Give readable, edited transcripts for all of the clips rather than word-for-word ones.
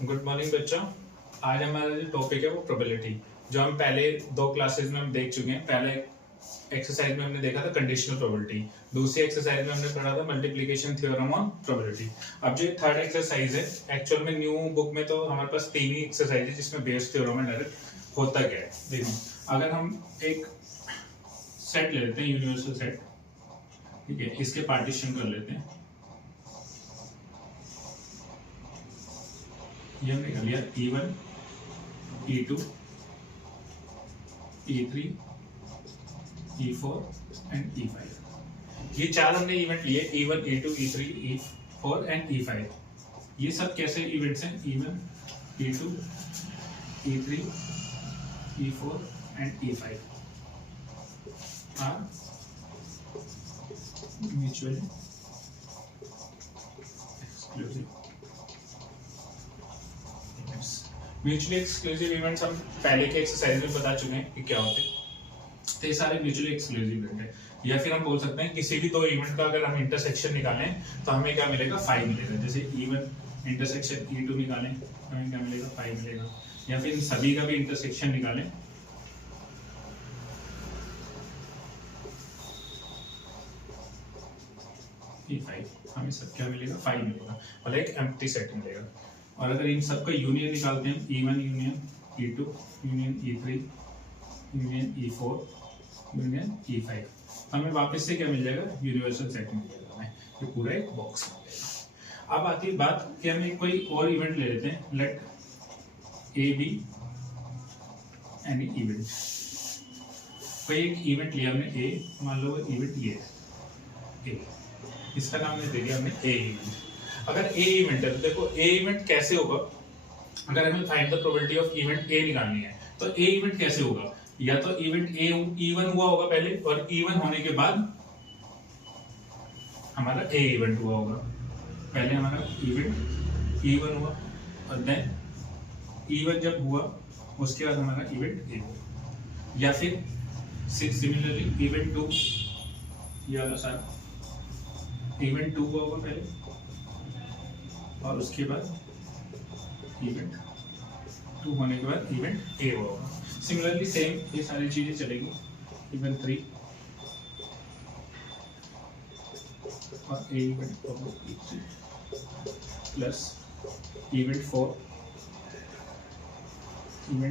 Good morning बच्चों। आज हमारा जो टॉपिक है वो प्रोबेबिलिटी, जो हम पहले दो क्लासेस में हम देख चुके हैं। पहले एक्सरसाइज में हमने देखा था कंडीशनल प्रोबेबिलिटी, दूसरी एक्सरसाइज में हमने पढ़ा था मल्टीप्लिकेशन थ्योरम ऑन प्रोबेबिलिटी। अब जो थर्ड एक्सरसाइज है, एक्चुअल में न्यू बुक में तो हमारे पास तीन ही एक्सरसाइज है जिसमें बेस थ्योरम है डायरेक्ट होता क्या है। देखो, अगर हम एक सेट ले लेते हैं, यूनिवर्सल सेट, ठीक है, इसके पार्टीशन कर लेते हैं। ये हमने कर लिया E1, E2, E3, E4 and E5। ये चार हमने इवेंट लिए, E1, E2, E3, E4 and E5। ये सब कैसे इवेंट्स हैं? E1, E2, E3, E4 and E5 are mutually exclusive. Mutually exclusive events हम पहले के एक्सरसाइज में बता चुके हैं कि क्या होते हैं। तो ये सारे म्यूचुअली एक्सक्लूसिव इवेंट है, या फिर हम बोल सकते हैं किसी भी दो इवेंट का अगर हम इंटरसेक्शन निकालें तो हमें क्या मिलेगा? 5 मिलेगा। जैसे E1 इंटरसेक्शन E2 निकालें, हमें क्या मिलेगा? 5 मिलेगा। या फिर इन सभी का भी इंटरसेक्शन निकालें, E5, हमें सब क्या मिलेगा? 5 मिलेगा, मतलब एक एम्प्टी सेट मिलेगा। और अगर इन सबका यूनियन निकालते हैं, E1 union E2 union E3 union E4 union E5, हमें वापस से क्या मिल जाएगा? यूनिवर्सल सेट मिल जाएगा, हमें ये पूरा एक बॉक्स मिल जाएगा। अब आती है बात कि हमें कोई और इवेंट ले लेते हैं। Let A B any event. कोई एक इवेंट लिया हमने ए, मान लो इवेंट ये है ए, इसका नाम दे दिया हमने ए इवेंट। अगर ए इवेंट है तो देखो ए इवेंट कैसे होगा? अगर हमें find the probability of event A निकालनी है तो ए इवेंट कैसे होगा? या तो इवेंट ए E1 हुआ होगा पहले, और E1 होने के बाद हमारा ए इवेंट हुआ होगा। पहले हमारा इवेंट E1 हुआ और देन E1 जब हुआ उसके बाद हमारा इवेंट ए हुआ। या फिर सिमिलरली इवेंट 2, या इवेंट 2 हुआ होगा पहले और उसके बाद इवेंट 2 होने के बाद इवेंट ए होगा। सिमिलरली सेम ये सारी चीजें चलेगी। इवेंट 3 और ए इवेंट प्लस इवेंट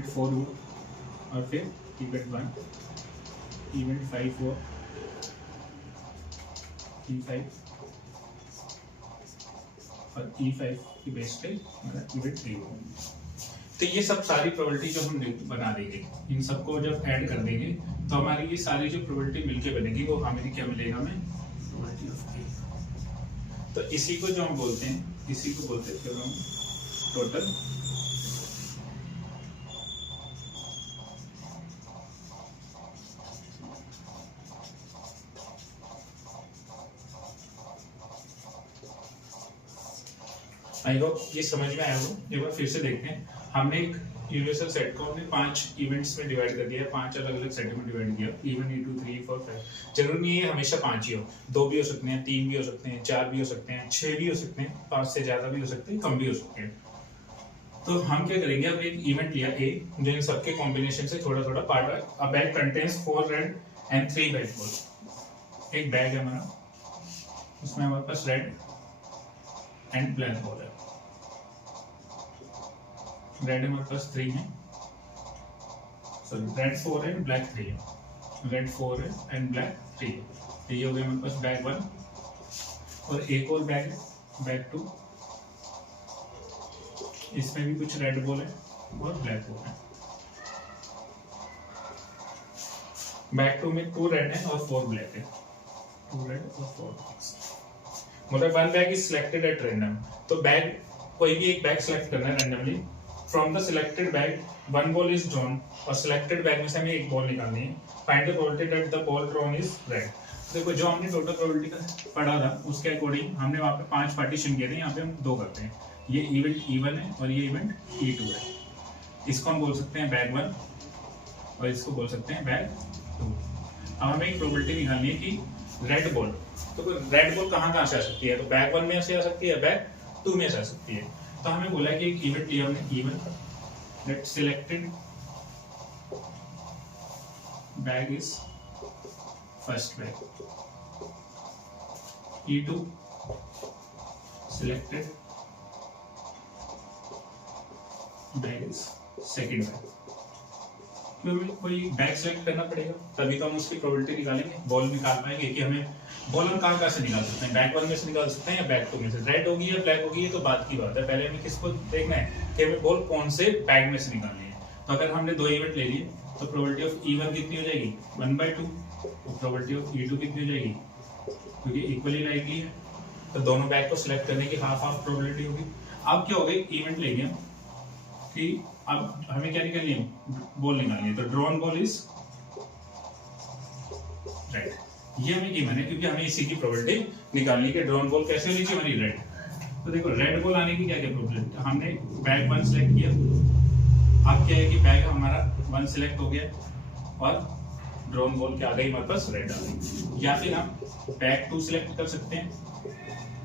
4 हुआ, और फिर इवेंट 1, इवेंट 5 हुआ, E5 और E5 की बेस पे हमारा इवेंट ए होगा। तो ये सब सारी प्रोबेबिलिटी जो हम बना देंगे, इन सबको जब ऐड कर देंगे तो हमारी ये सारी जो प्रोबेबिलिटी मिलके बनेगी वो हमें क्या मिलेगा? हमें प्रोबेबिलिटी ऑफ ए। तो इसी को जो हम बोलते हैं, इसी को बोलते हैं थ्योरम टोटल आई होप ये समझ में आया हो। एक बार फिर से देखते हैं। हमने एक यूनिवर्सल सेट को हमने 5 इवेंट्स में डिवाइड कर दिया, 5 अलग अलग सेट में डिवाइड किया। E1 E2 3 4 5। जरूरी नहीं है हमेशा 5 ही हो, 2 भी हो सकते हैं, 3 भी हो सकते हैं, 4 भी हो सकते हैं, 6 भी हो सकते हैं, 5 से ज्यादा भी हो सकते हैं, कम भी हो सकते हैं। तो हम क्या करेंगे? अब एक इवेंट लिया ए, जो इन सबके कॉम्बिनेशन से थोड़ा थोड़ा पार्ट है। अ bag contains 4 red and 3 black ball. एक बैग है हमारा, उसमें हमारे पास रेड एंड ब्लैक बॉल है। रेड हमारे पास 3 है, सॉरी रेड 4 है, ब्लैक 3 है। रेड 4 है एंड ब्लैक 3 है। ये हो गया हमारे पास बैग 1। और एक और बैग है, बैग 2। इसमें भी कुछ रेड बॉल है और ब्लैक बॉल है। बैग 2 में 2 रेड है और 4 ब्लैक है। 2 रेड और 4 ब्लैक। मतलब 1 bag is selected at random. तो बैग, कोई भी एक बैग सिलेक्ट करना है randomly. From the selected bag 1 ball is drawn, और सिलेक्टेड बैग में से हमें एक बॉल निकालनी है। Find the probability that the ball drawn is red. देखो, जो हमने टोटल प्रोबेबिलिटी का पढ़ा था उसके अकॉर्डिंग हमने वहाँ पे 5 पार्टीशन किए थे, यहाँ पे हम 2 करते हैं। ये इवेंट E1 है और ये इवेंट E2 है। इसको हम बोल सकते हैं बैग 1 और इसको बोल सकते हैं बैग 2। अब हमें एक प्रोबेबिलिटी निकालनी है कि रेड बॉल, तो रेड बॉल कहाँ कहाँ से आ सकती है? तो बैग 1 में से आ सकती है, बैग 2 में से आ सकती है। तो हमें बोला कि एक इवेंट लिया हमने E1, let selected bag is first bag, E2 selected bag is second bag. क्योंकि कोई बैग सेलेक्ट करना पड़ेगा तभी तो हम उसकी प्रोबेबिलिटी निकालेंगे, बॉल निकाल पाएंगे कि हमें बॉल हम कहाँ से निकाल सकते हैं, बैग 1 में से निकाल सकते हैं या बैग 2 में से। रेड होगी या ब्लैक होगी ये तो बात की बात है, पहले हमें किसको देखना है कि हमें बॉल कौन से बैग में से निकालनी है। तो अगर हमने 2 इवेंट ले लिए तो प्रोबेबिलिटी ऑफ E1 कितनी हो जाएगी 1/2, और प्रोबेबिलिटी ऑफ E2 कितनी हो जाएगी, क्योंकि इक्वली लाइकली है तो दोनों बैग को सिलेक्ट करने की हाफ हाफ प्रोबेबिलिटी होगी। अब क्या हो गई, इवेंट लेंगे हम कि अब हमें क्या निकालनी है, बॉल निकालनी है, तो ड्रॉन बॉल इज रेड। ये हमें गिवन है क्योंकि हमें इसी की प्रोबेबिलिटी निकालनी है कि ड्रॉन बॉल कैसे होनी चाहिए हमारी रेड। तो देखो रेड बॉल आने की क्या क्या प्रोबेबिलिटी, हमने बैग 1 सिलेक्ट किया, अब क्या है कि बैग हमारा 1 सिलेक्ट हो गया और ड्रॉन बॉल क्या आ गई हमारे पास, रेड आ गई। या फिर हम बैग 2 सिलेक्ट कर सकते हैं,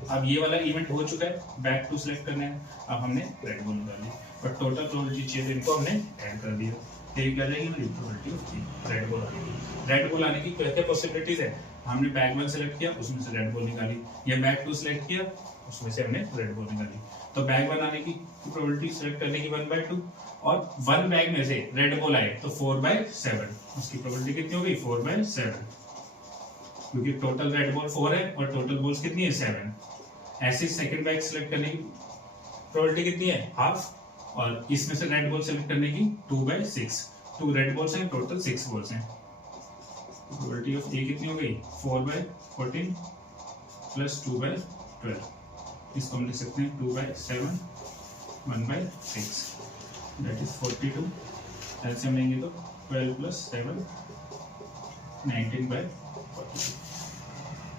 अब ये वाला इवेंट हो चुका है, बैग 2 सिलेक्ट करना है, अब हमने रेड बॉल निकाली और टोटल प्रोबेबिलिटी चाहिए इनको हमने ऐड कर दिया, तो ये क्या जाएगी हमारी प्रोबेबिलिटी ऑफ रेड बॉल आएगी। रेड बॉल आने की क्या क्या पॉसिबिलिटीज है, हमने बैग 1 सिलेक्ट किया उसमें से रेड बॉल निकाली, या बैग 2 सिलेक्ट किया उसमें से हमने रेड बॉल निकाली। तो बैग 1 आने की प्रोबेबिलिटी सिलेक्ट करने की 1/2, और 1 बैग में से रेड बॉल आए तो 4/7, उसकी प्रोबेबिलिटी कितनी हो गई 4/7, क्योंकि टोटल रेड बॉल 4 है और टोटल बॉल्स कितनी है 7। ऐसे सेकंड बैग सिलेक्ट करने की प्रोबेबिलिटी कितनी है हाफ, और इसमें से रेड बॉल सिलेक्ट करने की 2/6, 2 रेड बॉल्स हैं टोटल 6 बॉल्स हैं, प्रोबेबिलिटी ऑफ ए कितनी हो गई 4/14 प्लस 2/12, इसको हम लिख सकते हैं 2/7 1/6, दैट इज 42। एलसीएम लेंगे तो 12 + 7 19/42,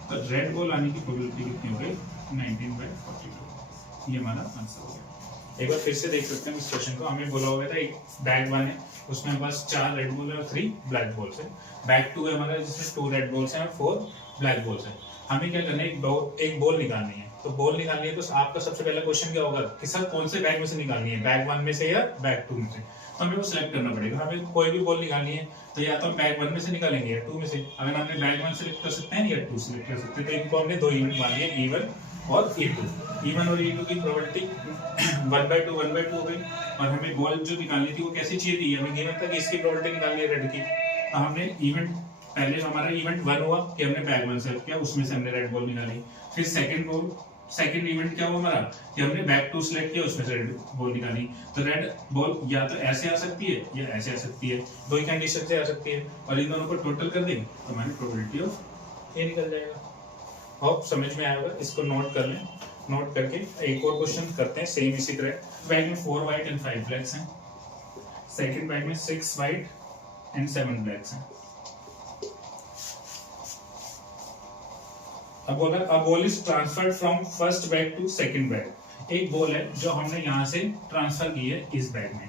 तो रेड बॉल आने की प्रोबेबिलिटी कितनी हो गई 19/42। ये हमारा आंसर हो गया। एक बार फिर से देख सकते हैं इस क्वेश्चन को, हमें बोला हुआ था एक बैग 1 है उसमें हमारे पास 4 रेड बॉल है और 3 ब्लैक बॉल्स है, बैग 2 है हमारा जिसमें 2 रेड बॉल्स हैं और 4 ब्लैक बॉल्स हैं। हमें क्या करना है, एक बॉल निकालनी है, तो बॉल निकालनी है तो आपका सबसे पहला क्वेश्चन क्या होगा कि सर कौन से बैग में से निकालनी है, बैग 1 में से या बैग 2 में से। तो हमें वो सिलेक्ट करना पड़ेगा, हमें कोई भी बॉल निकालनी है तो या तो हम बैग 1 में से निकालेंगे या 2 में से। अगर हमने बैग 1 सिलेक्ट कर सकते हैं या 2 सिलेक्ट कर सकते हैं, तो इनको हमने 2 इवेंट मान लिए E1 और E2। E1 और E2 की प्रोबेबिलिटी 1/2 1/2 हो गई, और हमें बॉल जो निकालनी थी वो कैसी चाहिए थी, हमें गिवन था कि इसकी प्रोबेबिलिटी निकालनी है रेड की। तो हमने इवेंट पहले हमारा इवेंट 1 हुआ कि हमने बैग 1 सेलेक्ट किया उसमें से हमने रेड बॉल निकाली, फिर सेकंड इवेंट क्या हुआ हमारा कि हमने बैग 2 सिलेक्ट किया उसमें से रेड बॉल निकाली। तो रेड बॉल या तो ऐसे आ सकती है या ऐसे आ सकती है, दो ही कंडीशन से आ सकती है, और इन दोनों को टोटल कर देंगे तो हमारी प्रोबेबिलिटी ऑफ ए निकल जाएगा। होप समझ में आया होगा, इसको नोट कर लें, नोट करके एक और क्वेश्चन करते हैं सेम इसी तरह। बैग में 4 व्हाइट एंड 5 ब्लैक्स हैं, सेकंड बैग में 6 व्हाइट एंड 7 ब्लैक्स हैं। अब बोला a ball is transferred from first bag to second bag, एक बॉल है जो हमने यहाँ से ट्रांसफर की है इस बैग में।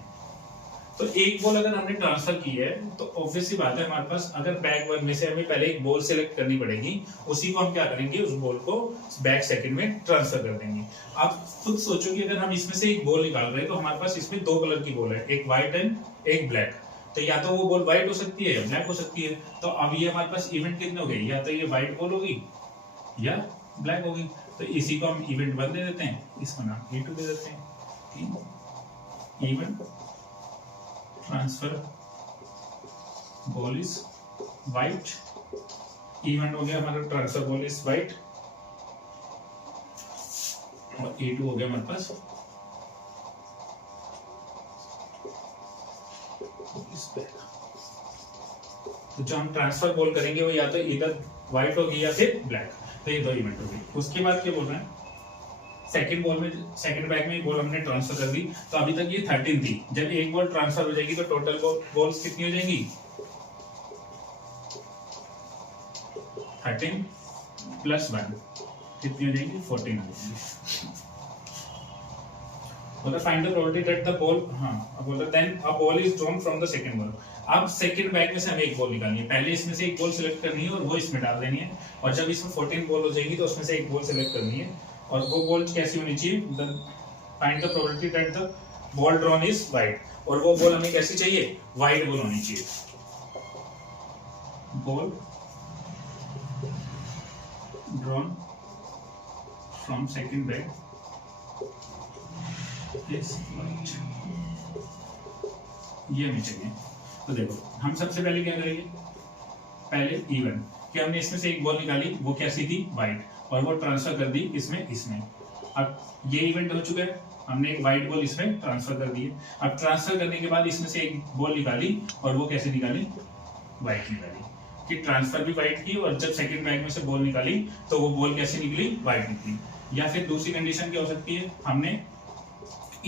तो एक बॉल अगर हमने ट्रांसफर की है तो ऑब्वियस सी बात है हमारे पास अगर बैग 1 में से हमें पहले एक बॉल सिलेक्ट करनी पड़ेगी, उसी को हम क्या करेंगे उस बॉल को बैग सेकंड में ट्रांसफर कर देंगे। आप खुद सोचो कि अगर हम इसमें से एक बॉल निकाल रहे हैं तो हमारे पास इसमें 2 कलर की बॉल है, एक व्हाइट एंड एक ब्लैक, तो या तो वो बॉल व्हाइट हो सकती है या ब्लैक हो सकती है। तो अब ये हमारे पास इवेंट कितने हो गए, या तो ये व्हाइट बॉल होगी या ब्लैक होगी, तो इसी को हम इवेंट 1 दे देते हैं, इसका नाम E2 दे देते हैं। Event transfer ball is white, event हो गया हमारा ट्रांसफर बॉल इज व्हाइट, और E2 हो गया हमारे पास इस बैग। तो जो हम ट्रांसफर बॉल करेंगे वो या तो इधर व्हाइट होगी या फिर ब्लैक, तो ये 2 इवेंट हो गई। उसके बाद क्या बोल रहे हैं, सेकंड बैग में बॉल हमने ट्रांसफर कर दी, तो अभी तक ये 13 थी, जब एक बॉल ट्रांसफर हो जाएगी तो टोटल बॉल्स कितनी हो जाएंगी 13 + 1 कितनी हो जाएंगी 14 हो जाएंगी। बोला find the probability that the ball, अब बोला then a ball is drawn from the second ball. अब सेकंड बैग में से हमें एक बॉल निकालनी है, पहले इसमें से एक बॉल सिलेक्ट करनी है और वो इसमें डाल देनी है, और जब इसमें 14 बॉल हो जाएगी तो उसमें से एक बॉल सिलेक्ट करनी है, और वो बॉल कैसी होनी चाहिए find the probability that the ball drawn is wide, और वो बॉल हमें कैसी चाहिए, वाइड बॉल होनी चाहिए। Ball drawn from second bag is wide, ये हमें चाहिए। तो देखो हम सबसे पहले क्या करेंगे, पहले इवन कि हमने इसमें से एक बॉल निकाली, वो कैसी थी, वाइड, और वो ट्रांसफर कर दी इसमें। अब ये इवेंट हो चुका है, हमने एक वाइट बॉल इसमें ट्रांसफर कर दी है। अब ट्रांसफर करने के बाद इसमें से एक बॉल निकाली, और वो कैसे निकाली, वाइट निकाली, कि ट्रांसफर भी वाइट की, और जब सेकंड बैग में से बॉल निकाली तो वो बॉल कैसे निकली, वाइट निकली। या फिर दूसरी कंडीशन क्या हो सकती है, हमने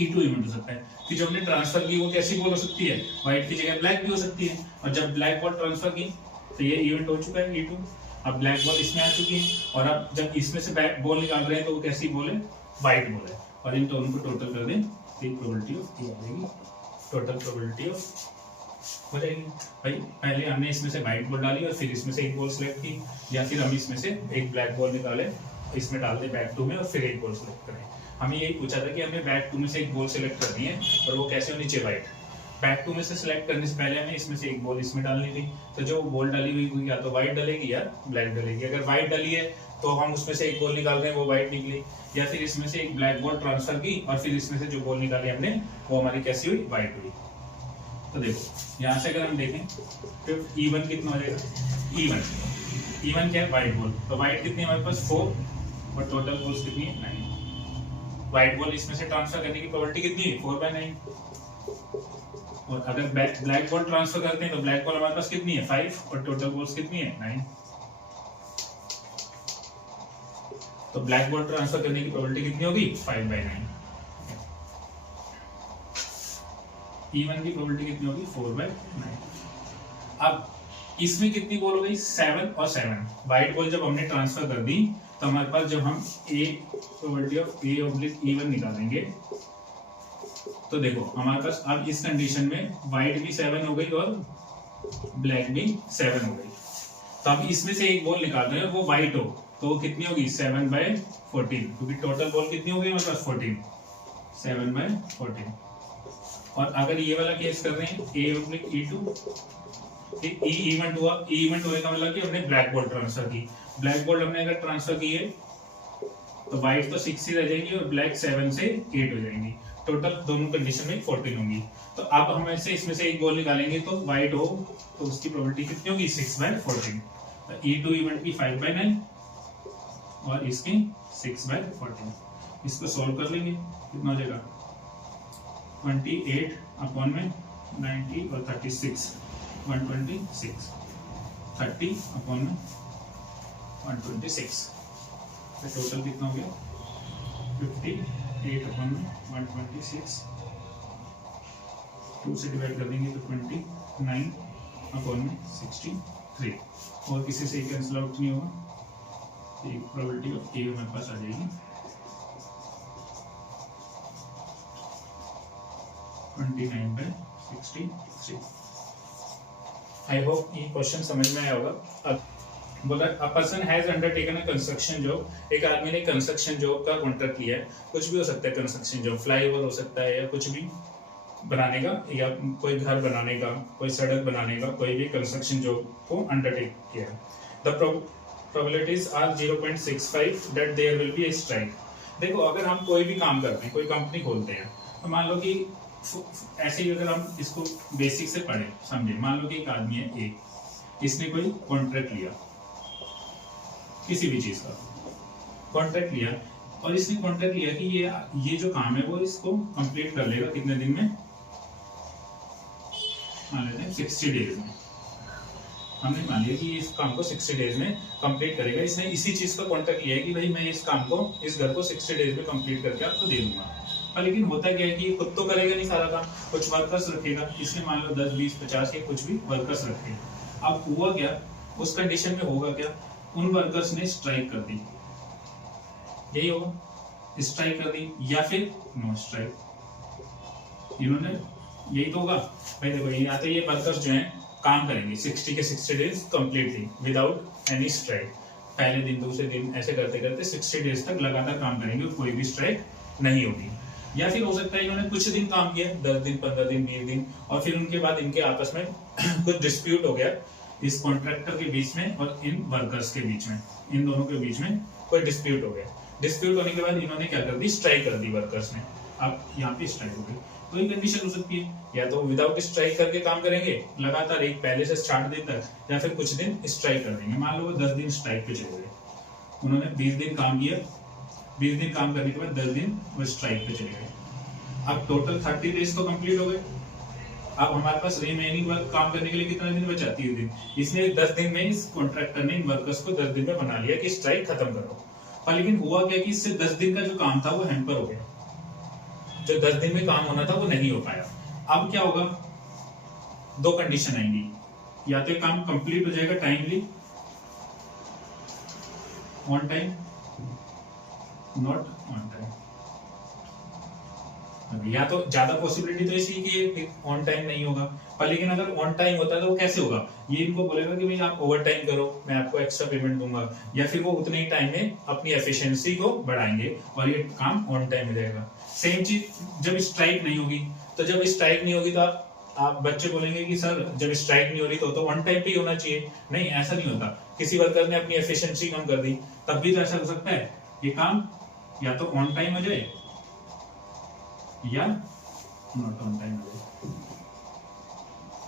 E2 इवेंट हो सकता है कि जो हमने ट्रांसफर की वो कैसी बॉल हो सकती है, व्हाइट की जगह ब्लैक भी हो सकती है, और जब ब्लैक बॉल ट्रांसफर की तो ये इवेंट हो चुका है E2। अब ब्लैक बॉल इसमें आ चुकी है, और अब जब इसमें से बॉल निकाल रहे हैं तो वो कैसी बॉल है, व्हाइट बॉल है, और इन दोनों को टोटल कर दें तो प्रोबेबिलिटी ऑफ ए आ जाएगी, टोटल प्रोबेबिलिटी ऑफ हो जाएगी। भाई पहले हमने इसमें से व्हाइट बॉल डाली और फिर इसमें से एक बॉल सिलेक्ट की, या फिर हम इसमें से एक ब्लैक बॉल निकाले, इसमें डाल दें बैग 2 में, और फिर एक बॉल सिलेक्ट करें। हमें यही पूछा था कि हमें बैग 2 में से एक बॉल सिलेक्ट करनी है, और वो कैसे होनी चाहिए, व्हाइट। बैग 2 में से सिलेक्ट करने से पहले हमें इसमें से एक बॉल इसमें डालनी थी, तो जो बॉल डाली हुई या तो व्हाइट डलेगी या ब्लैक डलेगी। अगर व्हाइट डली है तो हम उसमें से एक बॉल निकाल रहे हैं, वो व्हाइट निकली, या फिर इसमें से एक ब्लैक बॉल ट्रांसफर की और फिर इसमें से जो बॉल निकाली हमने वो हमारी कैसी हुई, व्हाइट हुई। तो देखो यहाँ से अगर हम देखें तो इवन कितना हो जाएगा, इवन क्या है, व्हाइट बॉल, तो व्हाइट कितनी है हमारे पास 4, और टोटल बॉल्स कितनी है 9। व्हाइट बॉल इसमें से ट्रांसफर करने की प्रोबेबिलिटी कितनी है, 4/9। और अगर ब्लैक बॉल ट्रांसफर करते हैं तो ब्लैक बॉल हमारे पास कितनी है, 5, और टोटल बॉल्स कितनी है 9। तो ब्लैक बॉल ट्रांसफर करने की प्रोबेबिलिटी कितनी होगी, 5/9। इवन की प्रोबेबिलिटी कितनी होगी, 4/9। अब इसमें कितनी बॉल हो गई, 7 और 7। व्हाइट बॉल जब हमने ट्रांसफर कर दी तो हमारे पास जब हम प्रोबेबिलिटी ऑफ A/इवन निकालेंगे तो देखो हमारे पास अब इस कंडीशन में व्हाइट भी 7 हो गई और ब्लैक भी 7 हो गई। तो अब इसमें से एक बॉल निकाल रहे हैं, वो व्हाइट हो, तो वो कितनी होगी, 7/14, क्योंकि टोटल बॉल कितनी हो गई हमारे पास 14, 7/14। और अगर ये वाला केस कर रहे हैं A/E2, ई इवेंट हुआ, ई इवेंट होने का मतलब कि हमने ब्लैक बॉल ट्रांसफर की, ब्लैक बॉल हमने अगर ट्रांसफर की है तो व्हाइट तो 6 ही रह जाएगी और ब्लैक 7 से 8 हो जाएंगी, टोटल दोनों कंडीशन में 14 होंगी। तो अब हम ऐसे इसमें से एक बॉल निकालेंगे तो व्हाइट हो तो उसकी प्रोबेबिलिटी कितनी होगी, 6/14। तो E2 इवेंट की 5/9 और इसकी 6/14। इसको सॉल्व कर लेंगे, कितना हो जाएगा, 28/90 और 36, 126, 30/126, तो टोटल कितना हो गया, 58/126, 2 से डिवाइड कर देंगे तो 29/63, और किसी से कैंसिल आउट नहीं होगा, एक प्रोबेबिलिटी ऑफ ए हमारे पास आ जाएगी 29/63। आई होप ये क्वेश्चन समझ में आया होगा। अब बोला a person has undertaken a construction job, एक आदमी ने कंस्ट्रक्शन जॉब का कॉन्ट्रैक्ट लिया है, कुछ भी हो सकता है कंस्ट्रक्शन जॉब, फ्लाईओवर हो सकता है या कुछ भी बनाने का, या कोई घर बनाने का, कोई सड़क बनाने का, कोई भी कंस्ट्रक्शन जॉब को अंडरटेक किया है। The probabilities are 0.65 that there will be a strike. देखो अगर हम कोई भी काम करते हैं, कोई कंपनी खोलते हैं, तो मान लो कि ऐसे ही अगर हम इसको बेसिक से पढ़े समझे, मान लो कि एक आदमी है एक, इसने कोई कॉन्ट्रैक्ट लिया, किसी भी चीज का कॉन्ट्रैक्ट लिया, और इसने कॉन्ट्रैक्ट लिया कि ये जो काम है वो इसको कंप्लीट कर लेगा कितने दिन में, मान लेते हैं 60 डेज में। हमने मान लिया कि इस काम को 60 डेज में कंप्लीट करेगा। इसने इसी चीज का कॉन्ट्रैक्ट लिया है कि भाई मैं इस काम को, इस घर को 60 डेज में कंप्लीट करके आपको दे दूंगा। और लेकिन होता क्या है कि खुद तो करेगा नहीं सारा काम, कुछ वर्कर्स रखेगा, इसने मान लो 10, 20, 50 के कुछ भी वर्कर्स रखे। अब हुआ क्या, उस कंडीशन में होगा क्या, उन वर्कर्स ने स्ट्राइक कर दी, यही होगा, स्ट्राइक कर दी या फिर नो स्ट्राइक, इन्होंने यही तो होगा। भाई देखो यहाँ तो ये वर्कर्स जो हैं काम करेंगे 60 के 60 days completely without any strike, पहले दिन दूसरे दिन ऐसे करते करते 60 डेज तक लगातार काम करेंगे और कोई भी स्ट्राइक नहीं होगी। या फिर हो सकता है इन्होंने कुछ दिन काम किया, 10 दिन 15 दिन 20 दिन, और फिर उनके बाद इनके आपस में कुछ डिस्प्यूट हो गया इस कॉन्ट्रैक्टर के बीच में और इन वर्कर्स के बीच में, इन दोनों के बीच में कोई डिस्प्यूट हो गया। डिस्प्यूट होने के बाद इन्होंने क्या कर दी, स्ट्राइक कर दी वर्कर्स ने। अब यहाँ पे स्ट्राइक हो गई, तो ये कंडीशन हो सकती है, या तो विदाउट स्ट्राइक करके काम करेंगे लगातार एक पहले से 60 दिन तक, या फिर कुछ दिन स्ट्राइक कर देंगे। मान लो वो 10 दिन स्ट्राइक पे चले गए, उन्होंने 20 दिन काम किया, 20 दिन काम करने के बाद 10 दिन वो स्ट्राइक पे चले गए। अब टोटल 30 डेज तो कंप्लीट हो गए। अब हमारे पास रिमेनिंग वर्क काम करने के लिए कितना दिन बचा, 30 दिन। इसने 10 दिन में इस कॉन्ट्रैक्टर ने इन वर्कर्स को 10 दिन में बना लिया कि स्ट्राइक खत्म करो। पर लेकिन हुआ क्या कि इससे 10 दिन का जो काम था वो हैम्पर हो गया, जो 10 दिन में काम होना था वो नहीं हो पाया। अब क्या होगा, दो कंडीशन आएंगी, या तो काम कंप्लीट हो जाएगा timely, on time, not on time. या तो ज्यादा पॉसिबिलिटी तो इसी की ऑन टाइम नहीं होगा, पर लेकिन अगर ऑन टाइम होता है तो वो कैसे होगा, ये इनको बोलेगा कि भाई आप ओवर टाइम करो, मैं आपको एक्स्ट्रा पेमेंट दूंगा, या फिर वो उतने ही टाइम में अपनी एफिशिएंसी को बढ़ाएंगे और ये काम ऑन टाइम हो जाएगा। सेम चीज जब स्ट्राइक नहीं होगी, तो जब स्ट्राइक नहीं होगी तो आप बच्चे बोलेंगे कि सर जब स्ट्राइक नहीं हो रही तो ऑन टाइम पे ही होना चाहिए। नहीं, ऐसा नहीं होता। किसी वर्कर ने अपनी एफिशिएंसी कम कर दी, तब भी तो ऐसा हो सकता है ये काम या तो ऑन टाइम हो जाए या नॉट ऑन टाइम हो जाए,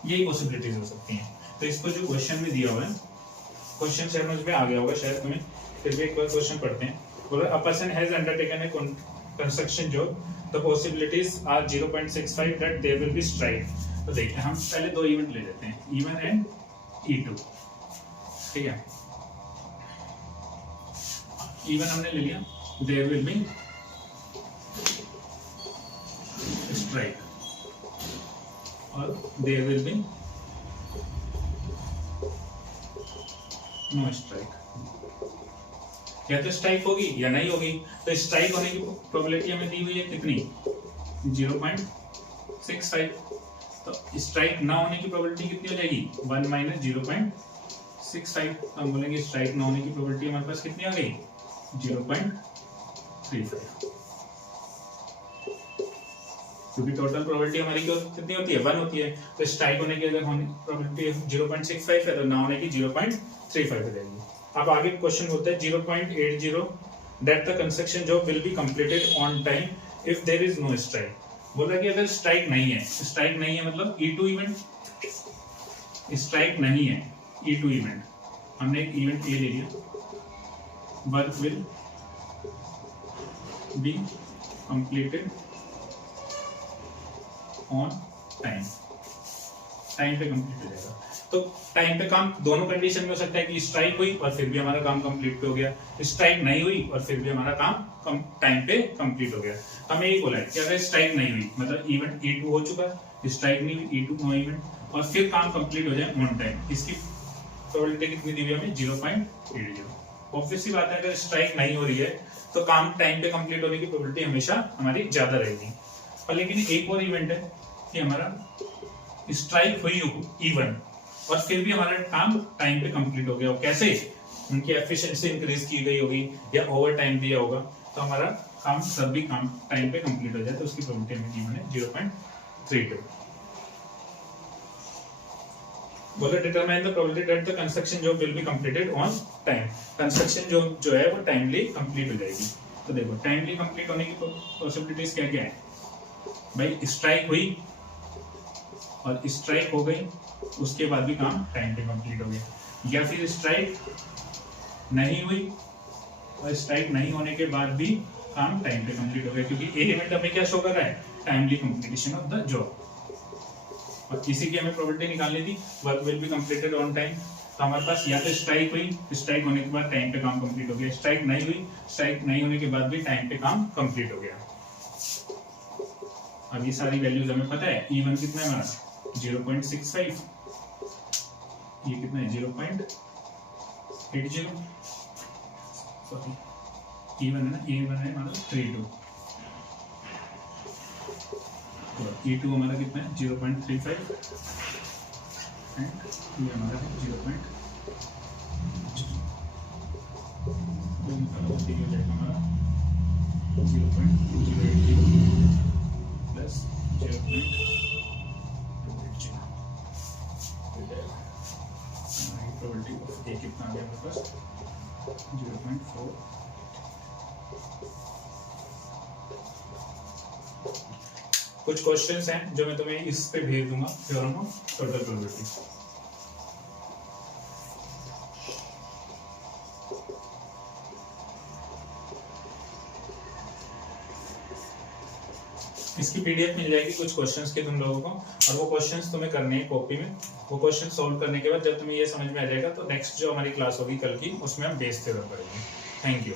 यही पॉसिबिलिटीज हो सकती हैं। तो इसको जो क्वेश्चन में दिया हुआ है, क्वेश्चन समझ में आ गया होगा शायद तुम्हें, फिर भी एक बार क्वेश्चन पढ़ते हैं। बोला a person has undertaken a construction job, the possibilities are 0.65 that there will be strike. तो देखते हैं, हम पहले दो इवेंट ले लेते हैं, E1 एंड E2। ठीक है, E1 हमने ले लिया, देयर विल बी स्ट्राइक, और there will be no strike. या तो स्ट्राइक होगी या नहीं होगी। तो स्ट्राइक होने की प्रोबेबिलिटी हमें दी हुई है कितनी, 0.65। तो स्ट्राइक ना होने की प्रोबेबिलिटी कितनी हो जाएगी, 1 माइनस 0.65। तो हम बोलेंगे स्ट्राइक ना होने की प्रोबेबिलिटी हमारे पास कितनी आ गई, 0.35, क्योंकि टोटल प्रोबेबिलिटी हमारी कितनी होती है, 1 होती है। तो स्ट्राइक होने की अगर होने प्रोबेबिलिटी 0.65 है तो ना होने की 0.35 हो जाएगी। अब आगे क्वेश्चन बोलता है 0.80 that the construction job will be completed on time if there is no strike. बोल रहा कि अगर स्ट्राइक नहीं है, स्ट्राइक नहीं है मतलब E2 इवेंट, स्ट्राइक नहीं है E2 इवेंट, हमने एक इवेंट ए ले लिया, work will be completed on time, time पे कंप्लीट हो जाएगा। तो टाइम पे काम दोनों कंडीशन में हो सकता है कि स्ट्राइक हुई और फिर भी हमारा काम कंप्लीट हो गया, स्ट्राइक नहीं हुई और फिर भी हमारा काम टाइम पे कंप्लीट हो गया। हमें यही बोला है कि अगर स्ट्राइक नहीं हुई मतलब इवेंट E2 हो चुका है, स्ट्राइक नहीं हुई E2 नो इवेंट, और फिर काम कंप्लीट हो जाए ऑन टाइम, इसकी प्रोबेबिलिटी कितनी दी हुई है हमें, 0.80। ऑब्वियसली बात है अगर स्ट्राइक नहीं हो रही है तो काम टाइम पे कंप्लीट होने की प्रोबेबिलिटी हमेशा हमारी ज्यादा रहेगी। पर लेकिन एक और इवेंट है कि हमारा स्ट्राइक हुई E1 और फिर भी हमारा काम टाइम पे कंप्लीट हो गया हो, कैसे, उनकी एफिशिएंसी इंक्रीज की गई होगी या ओवर टाइम दिया होगा, तो हमारा काम सब भी काम टाइम पे कंप्लीट हो जाए, तो उसकी प्रोबेबिलिटी हमें दी मैंने 0.32। बोला determine the probability that the construction job will be completed on time. Construction job जो है वो टाइमली कंप्लीट हो जाएगी। तो देखो टाइमली कंप्लीट होने की पॉसिबिलिटीज क्या क्या है भाई, स्ट्राइक हुई और स्ट्राइक हो गई उसके बाद भी काम टाइम पे कंप्लीट हो गया, या फिर स्ट्राइक नहीं हुई और स्ट्राइक नहीं होने के बाद भी काम टाइम पे कंप्लीट हो गया, क्योंकि ए इवेंट हमें क्या शो कर रहा है, timely completion of the job. और इसी की हमें प्रोबेबिलिटी निकालनी थी, work will be completed on time. तो हमारे पास या तो स्ट्राइक हुई, स्ट्राइक होने के बाद टाइम पे काम कंप्लीट हो गया, स्ट्राइक नहीं हुई, स्ट्राइक नहीं होने के बाद भी टाइम पे काम कंप्लीट हो गया। अब ये सारी वैल्यूज हमें पता है, E1 कितना है हमारा 0.65, ये कितना है 0.80, सॉरी E1 है ना, E1 है हमारा 32, तो E2 हमारा कितना है 0.35 एंड ये हमारा है 0.0 हमारा प्लस 0.280 प्रोबेबिलिटी ऑफ ए कितना आ गया मेरे पास 0.4। कुछ क्वेश्चंस हैं जो मैं तुम्हें इस पे भेज दूंगा, थ्योरम ऑफ टोटल प्रोबेबिलिटी। इसकी पीडीएफ मिल जाएगी कुछ क्वेश्चंस की तुम लोगों को, और वो क्वेश्चंस तुम्हें करने हैं कॉपी में। वो क्वेश्चन सॉल्व करने के बाद जब तुम्हें ये समझ में आ जाएगा तो नेक्स्ट जो हमारी क्लास होगी कल की, उसमें हम बेस थ्योरम करेंगे। Thank you.